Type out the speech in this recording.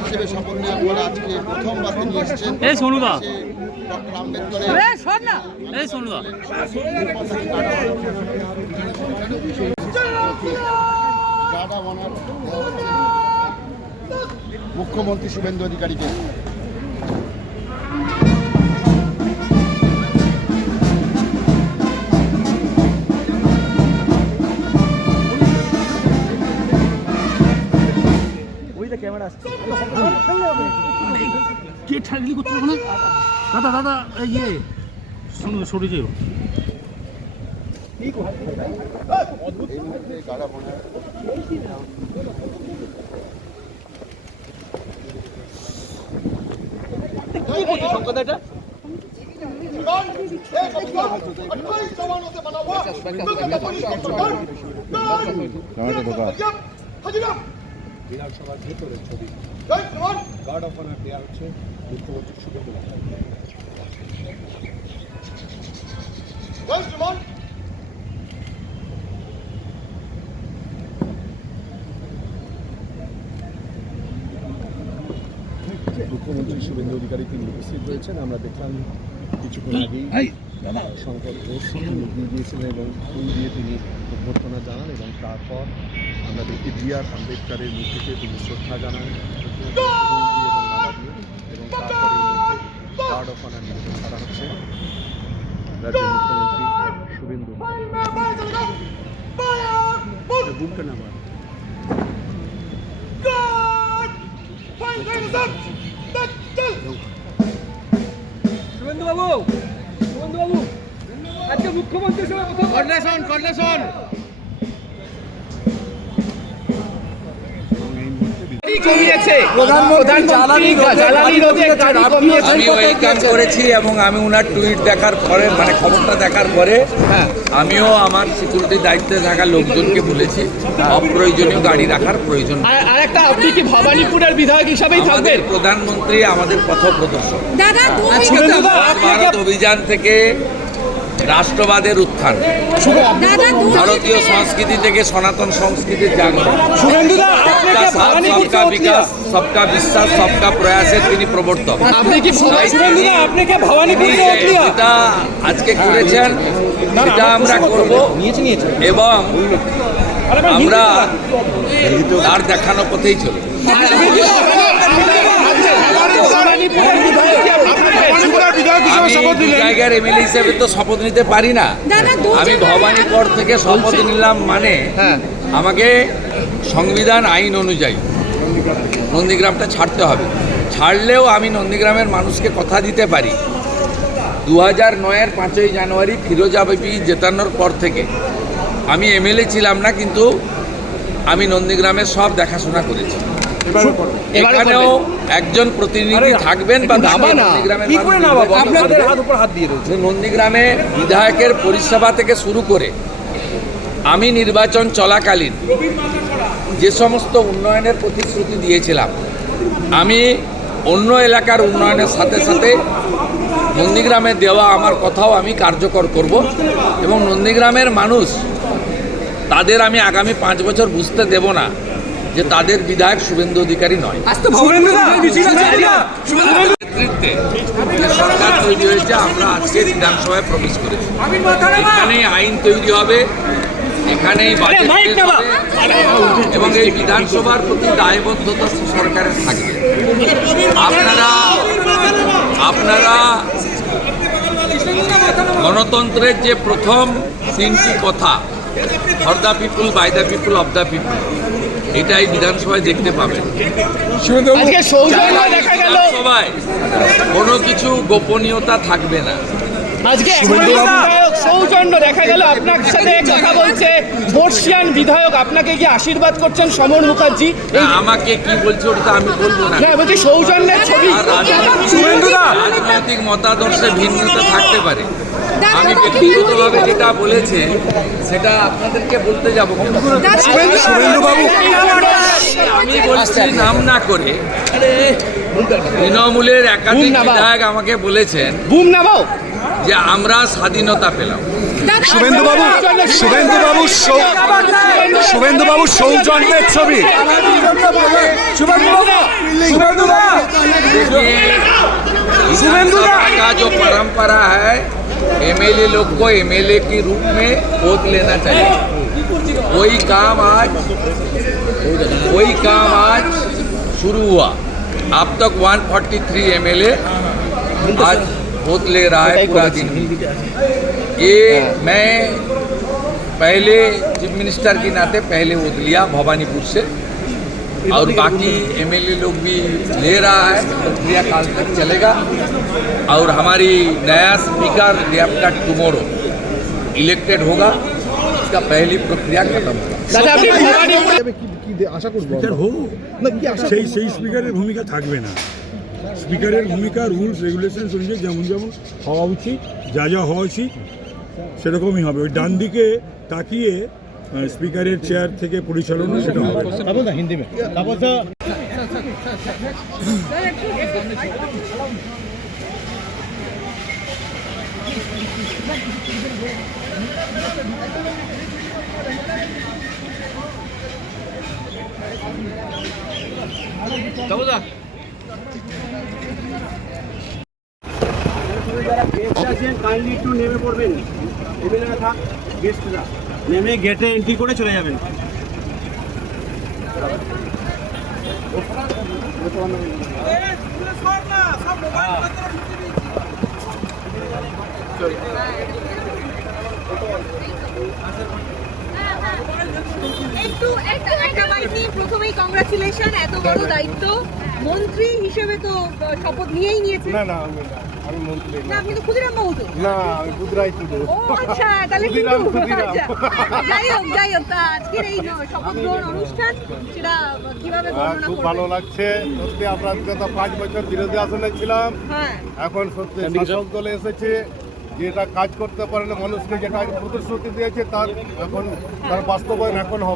হিসেবে শপথ নেওয়ার পর আজকে প্রথমবার তিনি এসেছেন ডক্টর আম্বেদকরের গার্ড অফ অনার মুখ্যমন্ত্রী শুভেন্দু অধিকারীকে। দাদা দাদা ইয়ে সরে যেও। এই মুহূর্তে গার্ড অফ অনার বিধানসভার ভেতরের ছবি গার্ড অফ অনার দেওয়া হচ্ছে মুখ্যমন্ত্রী শুভেন্দু মুখ্যমন্ত্রী শুভেন্দু অধিকারী তিনি উপস্থিত রয়েছেন। আমরা দেখলাম কিছুক্ষণ আগেই শঙ্কর ঘোষ দিয়ে দিয়েছিলেন এবং ফুল দিয়ে তিনি অভ্যর্থনা জানান এবং তারপর আমরা দেখি বি.আর. আম্বেদকরের মূর্তিতে তিনি শ্রদ্ধা জানান এবং তারপরে গার্ড অফ অনার নিবেদন করা হচ্ছে রাজ্যের মুখ্যমন্ত্রী শুভেন্দু। বুমটা নামার শুভেন্দু বাবু আজকে মুখ্যমন্ত্রীর সঙ্গে প্রথম কর্নেশন আমি ওয়েলকাম করেছি এবং আমি ওনার টুইট দেখার পরে মানে খবরটা দেখার পরে আমিও আমার সিকিউরিটির দায়িত্বে থাকা লোকজনকে বলেছি অপ্রয়োজনীয় গাড়ি রাখার প্রয়োজন। আরেকটা, আপনি কি ভবানীপুরের বিধায়ক হিসাবেই থাকবেন? প্রধানমন্ত্রী আমাদের পথ প্রদর্শক। ভারত অভিযান থেকে রাষ্ট্রবাদের উত্থান, ভারতীয় সংস্কৃতি থেকে সনাতন সংস্কৃতির জাগরণ, সবকা বিকাশ, সবকা বিশ্বাস, সবকা প্রয়াসের তিনি প্রবর্তক। যেটা আজকে করেছেন সেটা আমরা করব এবং আমরা তার দেখানো পথেই চলব। আমি জায়গার এমএলএ হিসেবে তো শপথ নিতে পারি না। আমি ভবানীপুর থেকে শপথ নিলাম মানে আমাকে সংবিধান আইন অনুযায়ী নন্দীগ্রামটা ছাড়তে হবে। ছাড়লেও আমি নন্দীগ্রামের মানুষকে কথা দিতে পারি 2009-এর 5ই জানুয়ারি ফিরোজা বিবি জেতানোর পর থেকে আমি এমএলএ ছিলাম না, কিন্তু আমি নন্দীগ্রামের সব দেখাশোনা করেছি। এখানেও একজন প্রতিনিধি থাকবেন বা নন্দীগ্রামে বিধায়কের পরিষেবা থেকে শুরু করে আমি নির্বাচন চলাকালীন যে সমস্ত উন্নয়নের প্রতিশ্রুতি দিয়েছিলাম, আমি অন্য এলাকার উন্নয়নের সাথে সাথে নন্দীগ্রামে দেওয়া আমার কথাও আমি কার্যকর করব এবং নন্দীগ্রামের মানুষ তাদের আমি আগামী 5 বছর বুঝতে দেব না যে তাদের বিধায়ক শুভেন্দু অধিকারী নয়। নেতৃত্বে সরকার তৈরি হয়েছে, আমরা আজকে বিধানসভায় প্রবেশ করেছি। এখানেই আইন তৈরি হবে, এখানেই বাজেট হবে এবং এই বিধানসভার প্রতি দায়বদ্ধতা সরকারের থাকবে। আপনারা গণতন্ত্রের যে প্রথম 3টি কথা, for the people, by the people, of the people, এটাই বিধানসভায় দেখতে পাবেন। বিধানসভায় কোনো কিছু গোপনীয়তা থাকবে না। আজকে সৌজন্য দেখা গেল আপনার সাথে কথা বলছে বর্ষিয়ান বিধায়ক, আপনাকে কি আশীর্বাদ করছেন সমর মুখার্জি? আমাকে কি বলছে ওটা আমি বলবো না। বলছি সৌজন্যের ছবি। রাজনৈতিক মতাদর্শে ভিন্নতা থাকতে পারে, আমি ব্যক্তিগতভাবে যেটা বলেছে সেটা আপনাদেরকে বলতে যাবো কেন? আমি বলছি নাম না করে, তৃণমূলের একাধিক বিধায়ক আমাকে বলেছেন যে আমরা স্বাধীনতা পেলাম। শুভেন্দুবাবু সৌজন্যের ছবি। विधानसभा का जो परंपरा है, एमएलए लोग को एमएलए के रूप में वोट लेना चाहिए। वही काम आज शुरू हुआ। अब तक 143 एमएलए आज वोट ले रहा है पूरा दिन। ये मैं पहले चीफ मिनिस्टर के नाते पहले वोट लिया भवानीपुर से, और बाकी एमएलए लोग भी ले रहा है। प्रक्रिया काल तक चलेगा और हमारी नया speaker day after tomorrow elected होगा, इसका पहली प्रक्रिया खत्म होगा। আশা করবো স্পিকার হোক, সেই স্পিকারের ভূমিকা থাকবে না। স্পিকারের ভূমিকা রুলস রেগুলেশনস অনুযায়ী যেমন হওয়া উচিত, যা হওয়া উচিত সেরকমই হবে। ওই ডান দিকে তাকিয়ে স্পিকারের চেয়ার থেকে পরিচালনা সেটা হবে। হিন্দি মে কাইন্ডলি একটু নেমে পড়বেন, এমএলএরা থাক, গেস্টরা নেমে গেটে এন্ট্রি করে চলে যাবেন। একটা বাড়ি প্রথমেই কংগ্রাচুলেশন, এত বড় দায়িত্ব মন্ত্রী হিসেবে তো শপথ নিয়েই নিয়েছেন। না আমি মন্ত্রী না, আপনি তো ক্ষুদিরাম বাবু তো। না, আমি ক্ষুদ্রাই শুধু। ও আচ্ছা, তাহলে কিন্তু আচ্ছা, যাই হোক তা আজকের এই শপথ গ্রহণ অনুষ্ঠান সেটা কিভাবে বর্ণনা খুব করবেন? ভালো লাগছে সত্যি। আমরা গত 5 বছর বিরোধী আসনে ছিলাম, হ্যাঁ, এখন সত্যি শাসক দলে এসেছে, যেটা কাজ করতে পারে না মানুষকে, যেটা প্রতিশ্রুতি দিয়েছে তার এখন তার বাস্তবায়ন এখন হবে।